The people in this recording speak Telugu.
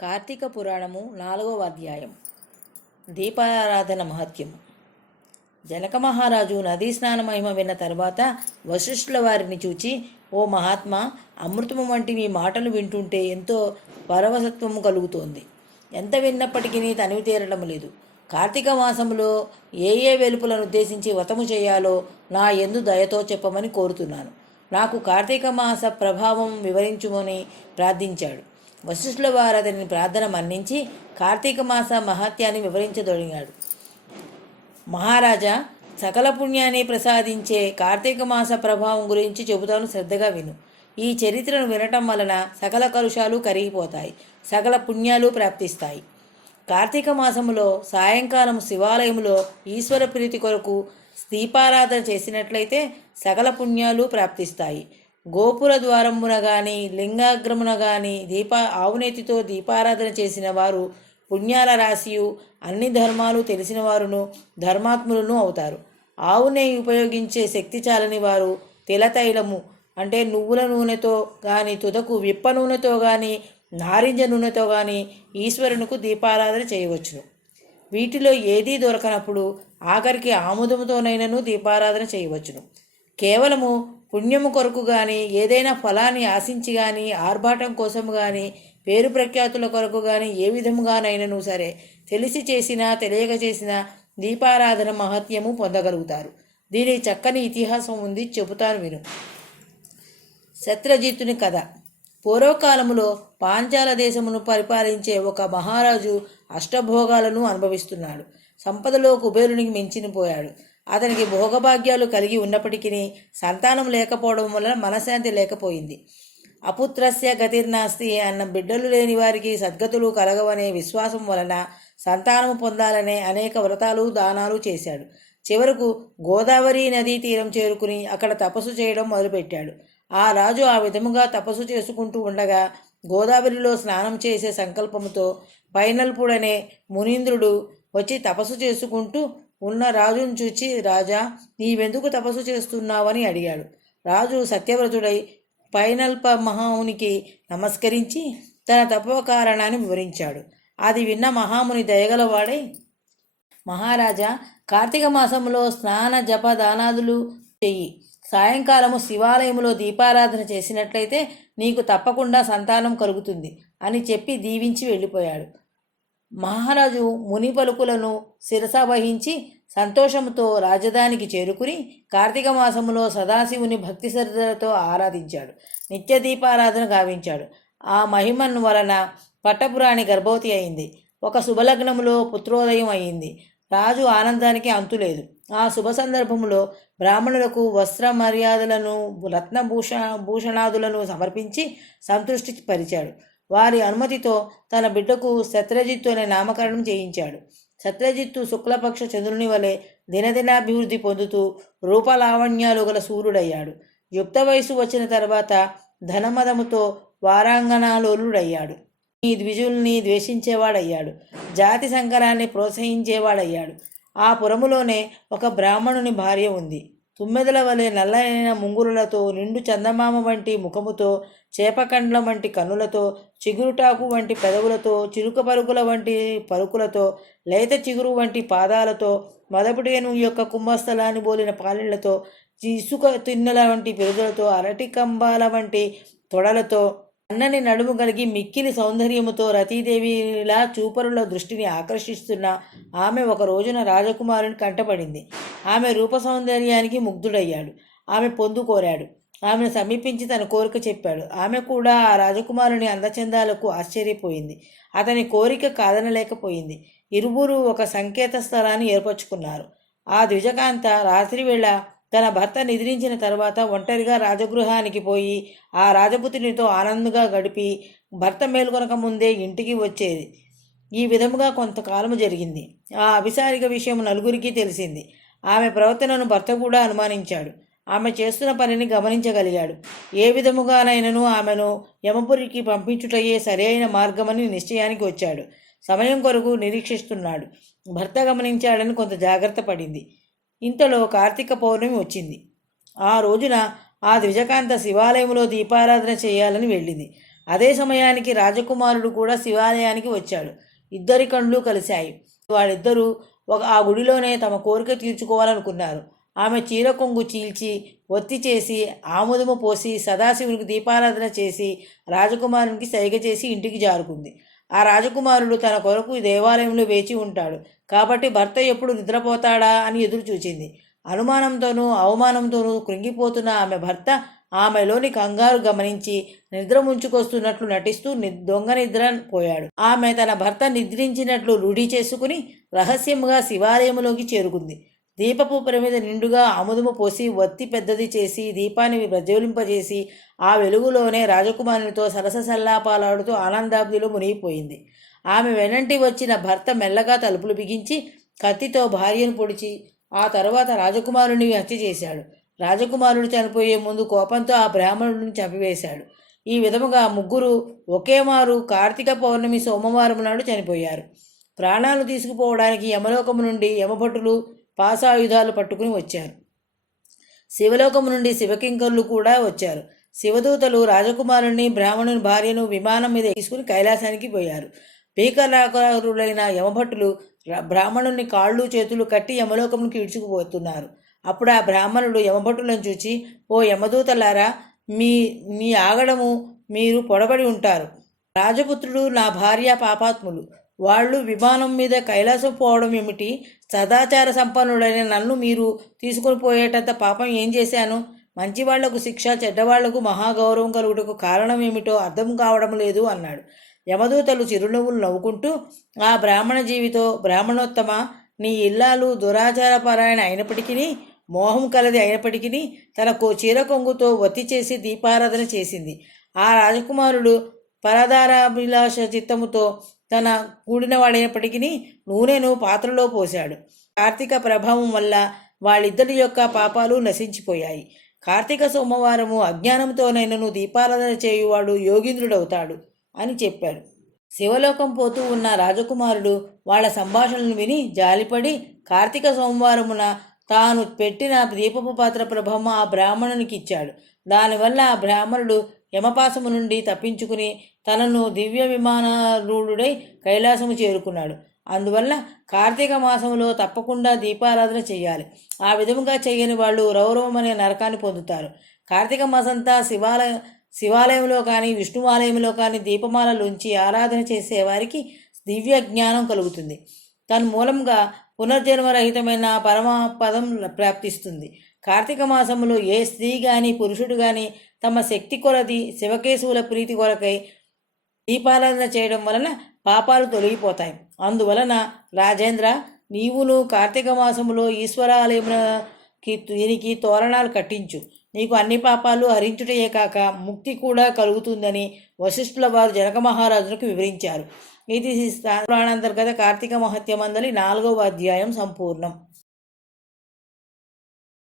కార్తీక పురాణము 4వ అధ్యాయం. దీపారాధన మహత్యము. జనక మహారాజు నదీ స్నాన మహిమ విన్న తర్వాత వశిష్ఠుల వారిని చూచి, ఓ మహాత్మా, అమృతము వంటి మీ మాటలు వింటుంటే ఎంతో పరవశత్వము కలుగుతోంది. ఎంత విన్నప్పటికీ తనివి తీరడం లేదు. కార్తీక మాసంలో ఏ వెలుపులను ఉద్దేశించి వ్రతము చేయాలో నా యందు దయతో చెప్పమని కోరుతున్నాను. నాకు కార్తీక మాస ప్రభావం వివరించుమని ప్రార్థించాడు. వశిష్ఠుల వారు అతని ప్రార్థన మన్నించి కార్తీక మాస మహత్యాన్ని వివరించదొడిగాడు. మహారాజా, సకల పుణ్యాన్ని ప్రసాదించే కార్తీక మాస ప్రభావం గురించి చెబుతాను, శ్రద్ధగా విను. ఈ చరిత్రను వినటం వలన సకల కలుషాలు కరిగిపోతాయి, సకల పుణ్యాలు ప్రాప్తిస్తాయి. కార్తీక మాసములో సాయంకాలం శివాలయంలో ఈశ్వర ప్రీతి కొరకు దీపారాధన చేసినట్లయితే సకల పుణ్యాలు ప్రాప్తిస్తాయి. గోపుర ద్వారమున గాని లింగాగ్రమున గాని ఆవునేతితో దీపారాధన చేసిన వారు పుణ్యాల రాశియు, అన్ని ధర్మాలు తెలిసిన వారును ధర్మాత్ములను అవుతారు. ఆవు నెయ్యి ఉపయోగించే శక్తి చాలని వారు తిలతైలము అంటే నువ్వుల నూనెతో కానీ, తుదకు విప్ప నూనెతో కానీ, నారింజ నూనెతో కానీ ఈశ్వరునికి దీపారాధన చేయవచ్చును. వీటిలో ఏదీ దొరకనప్పుడు ఆఖరికి ఆముదముతోనైనను దీపారాధన చేయవచ్చును. కేవలము పుణ్యము కొరకు కానీ, ఏదైనా ఫలాన్ని ఆశించి కానీ, ఆర్భాటం కోసము కానీ, పేరు ప్రఖ్యాతుల కొరకు కానీ ఏ విధముగానైనను సరే తెలిసి చేసినా తెలియక చేసిన దీపారాధన మహత్యము పొందగలుగుతారు. దీనికి చక్కని ఇతిహాసం ఉంది, చెబుతాను విను. శత్రజిత్తుని కథ. పూర్వకాలములో పాంచాల దేశమును పరిపాలించే ఒక మహారాజు అష్టభోగాలను అనుభవిస్తున్నాడు. సంపదలో కుబేరునికి మించిపోయాడు. అతనికి భోగభాగ్యాలు కలిగి ఉన్నప్పటికీ సంతానం లేకపోవడం వలన మనశ్శాంతి లేకపోయింది. అపుత్రస్య గతిర్నాస్తి అన్న బిడ్డలు లేని వారికి సద్గతులు కలగవనే విశ్వాసం వలన సంతానము పొందాలనే అనేక వ్రతాలు దానాలు చేశాడు. చివరకు గోదావరి నదీ తీరం చేరుకుని అక్కడ తపస్సు చేయడం మొదలుపెట్టాడు. ఆ రాజు ఆ విధముగా తపస్సు చేసుకుంటూ ఉండగా గోదావరిలో స్నానం చేసే సంకల్పముతో పైనల్పుడనే మునీంద్రుడు వచ్చి తపస్సు చేసుకుంటూ ఉన్న రాజును చూచి, రాజా, నీవెందుకు తపస్సు చేస్తున్నావని అడిగాడు. రాజు సత్యవ్రతుడై పైనల్ప మహామునికి నమస్కరించి తన తపోకారణాన్ని వివరించాడు. అది విన్న మహాముని దయగలవాడై, మహారాజా, కార్తీక మాసంలో స్నాన జప దానాదులు చెయ్యి. సాయంకాలము శివాలయములో దీపారాధన చేసినట్లయితే నీకు తప్పకుండా సంతానం కలుగుతుంది అని చెప్పి దీవించి వెళ్ళిపోయాడు. మహారాజు ముని పలుకులను శిరసావహించి సంతోషంతో రాజధానికి చేరుకుని కార్తీక మాసములో సదాశివుని భక్తి శ్రద్ధలతో ఆరాధించాడు. నిత్య దీపారాధన గావించాడు. ఆ మహిమను వలన పట్టపురాణి గర్భవతి అయింది. ఒక శుభలగ్నములో పుత్రోదయం అయింది. రాజు ఆనందానికి అంతులేదు. ఆ శుభ సందర్భములో బ్రాహ్మణులకు వస్త్ర మర్యాదలను భూషణాదులను సమర్పించి సంతృష్టి పరిచాడు. వారి అనుమతితో తన బిడ్డకు శత్రజిత్తు అనే నామకరణం చేయించాడు. శత్రజిత్తు శుక్లపక్ష చంద్రుని వలె దినదినాభివృద్ధి పొందుతూ రూపలావణ్యాలు గల సూర్యుడయ్యాడు. యుక్త వయసు వచ్చిన తర్వాత ధనమదముతో వారాంగణాలోలుడయ్యాడు. ఈ ద్విజుల్ని ద్వేషించేవాడయ్యాడు. జాతి సంకరాన్ని ప్రోత్సహించేవాడయ్యాడు. ఆ పురములోనే ఒక బ్రాహ్మణుని భార్య ఉంది. తుమ్మెదల వలె నల్లైన ముంగురులతో, నిండు చందమామ వంటి ముఖముతో, చేపకండ్ల వంటి కన్నులతో, చిగురుటాకు వంటి పెదవులతో, చిరుక పరుగుల వంటి పరుకులతో, లేత చిగురు వంటి పాదాలతో, మదపుటేను యొక్క కుంభస్థలాన్ని బోలిన పాలిళ్లతో, ఇసుక తిన్నెల వంటి పెరుదులతో, అరటి కంబాల వంటి తొడలతో, అన్నని నడుము కలిగి మిక్కిలి సౌందర్యముతో రతీదేవిలా చూపరుల దృష్టిని ఆకర్షిస్తున్న ఆమె ఒక రోజున రాజకుమారుని కంటపడింది. ఆమె రూప సౌందర్యానికి ముగ్ధుడయ్యాడు. ఆమె పొందు కోరాడు. ఆమెను సమీపించి తన కోరిక చెప్పాడు. ఆమె కూడా ఆ రాజకుమారుని అందచందాలకు ఆశ్చర్యపోయింది. అతని కోరిక కాదనలేకపోయింది. ఇరువురు ఒక సంకేత స్థలాన్ని ఏర్పరచుకున్నారు. ఆ ద్విజకాంత రాత్రివేళ తన భర్త నిద్రించిన తర్వాత ఒంటరిగా రాజగృహానికి పోయి ఆ రాజపుత్రినితో ఆనందంగా గడిపి భర్త మేల్కొనక ముందే ఇంటికి వచ్చేది. ఈ విధముగా కొంతకాలము జరిగింది. ఆ అభిసారిక విషయం నలుగురికి తెలిసింది. ఆమె ప్రవర్తనను భర్త కూడా అనుమానించాడు. ఆమె చేస్తున్న పనిని గమనించగలిగాడు. ఏ విధముగానైనను ఆమెను యమపురికి పంపించుటయే సరైన మార్గమని నిశ్చయానికి వచ్చాడు. సమయం కొరకు నిరీక్షిస్తున్నాడు. భర్త గమనించాడని కొంత జాగ్రత్త పడింది. ఇంతలో కార్తీక పౌర్ణమి వచ్చింది. ఆ రోజున ఆ ద్విజకాంత శివాలయంలో దీపారాధన చేయాలని వెళ్ళింది. అదే సమయానికి రాజకుమారుడు కూడా శివాలయానికి వచ్చాడు. ఇద్దరి కండ్లు కలిశాయి. వాళ్ళిద్దరూ ఆ గుడిలోనే తమ కోరిక తీర్చుకోవాలనుకున్నారు. ఆమె చీర కొంగు చీల్చి ఒత్తి చేసి ఆముదము పోసి సదాశివునికి దీపారాధన చేసి రాజకుమారునికి సైగ చేసి ఇంటికి జారుకుంది. ఆ రాజకుమారుడు తన కొరకు దేవాలయంలో వేచి ఉంటాడు కాబట్టి భర్త ఎప్పుడు నిద్రపోతాడా అని ఎదురు చూచింది. అనుమానంతోనూ అవమానంతోనూ కృంగిపోతున్న ఆమె భర్త ఆమెలోని కంగారు గమనించి నిద్ర ముంచుకొస్తున్నట్లు నటిస్తూ దొంగ నిద్ర పోయాడు. ఆమె తన భర్త నిద్రించినట్లు రూఢి చేసుకుని రహస్యంగా శివాలయంలోకి చేరుకుంది. దీపపు ప్రమిద నిండుగా ఆముదము పోసి ఒత్తి పెద్దది చేసి దీపాన్ని ప్రజ్వలింపజేసి ఆ వెలుగులోనే రాజకుమారునితో సరస సల్లాపాలాడుతూ ఆనందాబ్దిలో మునిగిపోయింది. ఆమె వెనంటి వచ్చిన భర్త మెల్లగా తలుపులు బిగించి కత్తితో భార్యను పొడిచి ఆ తర్వాత రాజకుమారుని హత్య చేశాడు. రాజకుమారుడు చనిపోయే ముందు కోపంతో ఆ బ్రాహ్మణుడిని చంపివేశాడు. ఈ విధముగా ముగ్గురు ఒకేమారు కార్తీక పౌర్ణమి సోమవారం నాడు చనిపోయారు. ప్రాణాలు తీసుకుపోవడానికి యమలోకము నుండి యమభటులు పాసాయుధాలు పట్టుకుని వచ్చారు. శివలోకము నుండి శివకింకరులు కూడా వచ్చారు. శివదూతలు రాజకుమారుని బ్రాహ్మణుని భార్యను విమానం మీద తీసుకుని కైలాసానికి పోయారు. భీకరాకారులైన యమభటులు బ్రాహ్మణుని కాళ్ళు చేతులు కట్టి యమలోకమునికి ఇడ్చుకుపోతున్నారు. అప్పుడు ఆ బ్రాహ్మణుడు యమభటులను చూచి, ఓ యమదూతలారా, మీ ఆగడము మీరు పొడబడి ఉంటారు. రాజపుత్రుడు నా భార్య పాపాత్ములు. వాళ్ళు విమానం మీద కైలాసం పోవడం ఏమిటి? సదాచార సంపన్నుడైన నన్ను మీరు తీసుకొని పోయేటంత పాపం ఏం చేశాను? మంచివాళ్లకు శిక్ష, చెడ్డవాళ్లకు మహాగౌరవం కలుగుటకు కారణం ఏమిటో అర్థం కావడం లేదు అన్నాడు. యమదూతలు చిరునవ్వులు నవ్వుకుంటూ, ఆ బ్రాహ్మణ జీవితో బ్రాహ్మణోత్తమ, నీ ఇల్లాలు దురాచారపరాయణ అయినప్పటికీ మోహం కలది అయినప్పటికీ తన చీర కొంగుతో ఒత్తి చేసి దీపారాధన చేసింది. ఆ రాజకుమారుడు పరదారాభిలాష చిత్తముతో తన కూడినవాడైనప్పటికీ నూనెను పాత్రలో పోశాడు. కార్తీక ప్రభావం వల్ల వాళ్ళిద్దరి యొక్క పాపాలు నశించిపోయాయి. కార్తీక సోమవారము అజ్ఞానంతోనైనను దీపారాధన చేయువాడు యోగీంద్రుడవుతాడు అని చెప్పాడు. శివలోకం పోతూ ఉన్న రాజకుమారుడు వాళ్ళ సంభాషణను విని జాలిపడి కార్తీక సోమవారమున తాను పెట్టిన దీపపు పాత్ర ప్రభావం ఆ బ్రాహ్మణునికి ఇచ్చాడు. దానివల్ల ఆ బ్రాహ్మణుడు యమపాసము నుండి తప్పించుకుని తనను దివ్య విమానారూఢుడై కైలాసము చేరుకున్నాడు. అందువల్ల కార్తీక మాసంలో తప్పకుండా దీపారాధన చేయాలి. ఆ విధముగా చేయని వాళ్ళు రౌరవమనే నరకాన్ని పొందుతారు. కార్తీక మాసంతా శివాలయంలో కానీ విష్ణువాలయంలో కానీ దీపమాలలుంచి ఆరాధన చేసేవారికి దివ్య జ్ఞానం కలుగుతుంది. తన్మూలంగా పునర్జన్మరహితమైన పరమపదం ప్రాప్తిస్తుంది. కార్తీక మాసంలో ఏ స్త్రీ కానీ పురుషుడు కానీ తమ శక్తి కొలది శివకేశవుల ప్రీతి కొరకై దీపారాధన చేయడం వలన పాపాలు తొలగిపోతాయి. అందువలన రాజేంద్ర, నీవును కార్తీక మాసములో ఈశ్వరాలయమునకి దీనికి తోరణాలు కట్టించు. నీకు అన్ని పాపాలు హరించుటయే కాక ముక్తి కూడా కలుగుతుందని వశిష్ఠుల వారు జనక మహారాజులకు వివరించారు. ఇది పురాణాంతర్గత కార్తీక మహత్యమందలి 4వ అధ్యాయం సంపూర్ణం.